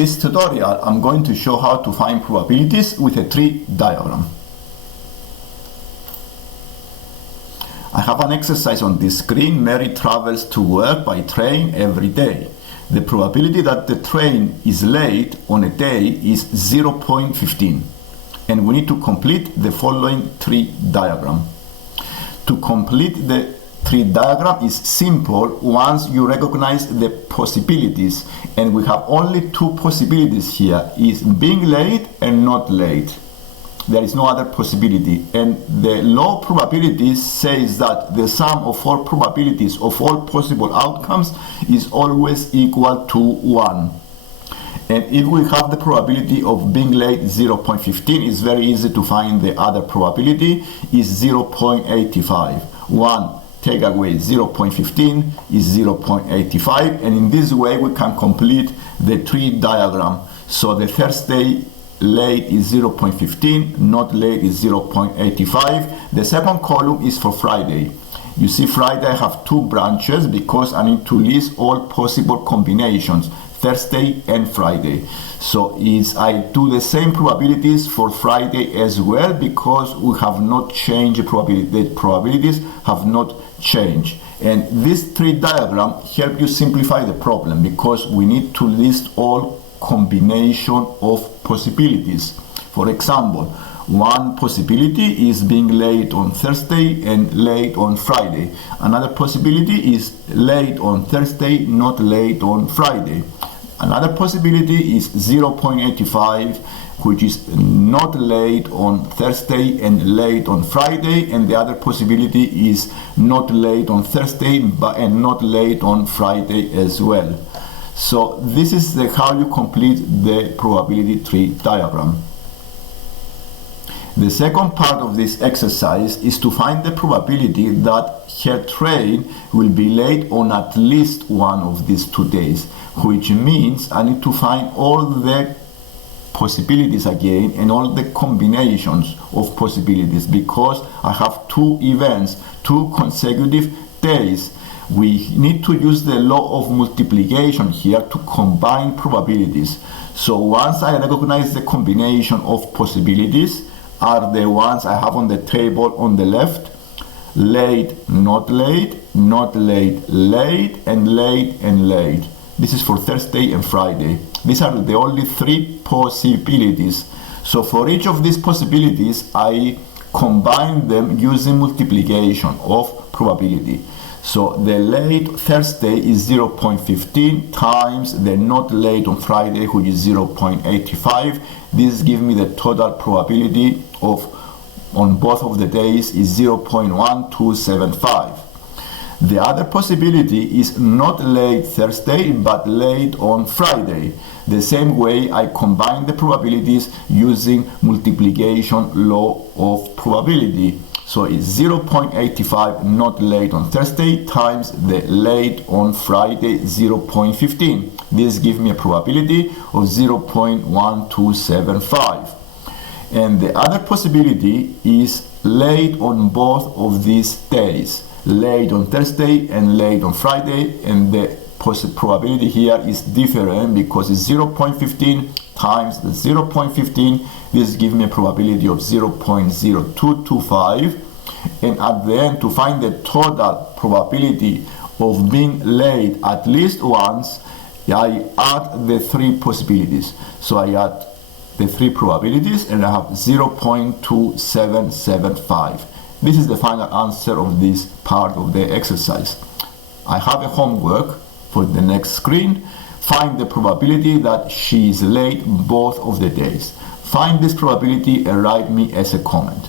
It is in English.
this tutorial, I'm going to show how to find probabilities with a tree diagram. I have an exercise on this screen. Mary travels to work by train every day. The probability that the train is late on a day is 0.15, and we need to complete the following tree diagram. To complete the tree diagram is simple once you recognize the possibilities, and we have only two possibilities here, is being late and not late. There is no other possibility, and the law of probabilities says that the sum of all probabilities of all possible outcomes is always equal to 1. And if we have the probability of being late 0.15, it's very easy to find the other probability is 0.85. 1 take away 0.15 is 0.85, and in this way we can complete the tree diagram. So the Thursday late is 0.15, not late is 0.85. The second column is for Friday. You see, Friday I have two branches because I need to list all possible combinations, Thursday and Friday. So I do the same probabilities for Friday as well, because we have not changed the probability. The probabilities have not changed. And this tree diagram helps you simplify the problem, because we need to list all combination of possibilities. For example, one possibility is being late on Thursday and late on Friday. Another possibility is late on Thursday, not late on Friday. Another possibility is 0.85, which is not late on Thursday and late on Friday, and the other possibility is not late on Thursday and not late on Friday as well. So this is how you complete the probability tree diagram. The second part of this exercise is to find the probability that her train will be late on at least one of these 2 days, which means I need to find all the possibilities again and all the combinations of possibilities, because I have two events, 2 consecutive days. We need to use the law of multiplication here to combine probabilities. So once I recognize the combination of possibilities are the ones I have on the table on the left: late, not late, not late, late, and late and late. This is for Thursday and Friday. These are the only 3 possibilities. So for each of these possibilities, I combine them using multiplication of probability. So the late Thursday is 0.15 times the not late on Friday, which is 0.85. This gives me the total probability of on both of the days is 0.1275. The other possibility is not late Thursday but late on Friday. The same way I combine the probabilities using multiplication law of probability. So it's 0.85 not late on Thursday times the late on Friday 0.15. This gives me a probability of 0.1275. And the other possibility is late on both of these days, late on Thursday and late on Friday, and the probability here is different because it's 0.15 times the 0.15. This gives me a probability of 0.0225, and at the end, to find the total probability of being late at least once, I add the 3 possibilities. So I add the 3 probabilities and I have 0.2775. This is the final answer of this part of the exercise. I have a homework for the next screen. Find the probability that she is late both of the days. Find this probability and write me as a comment.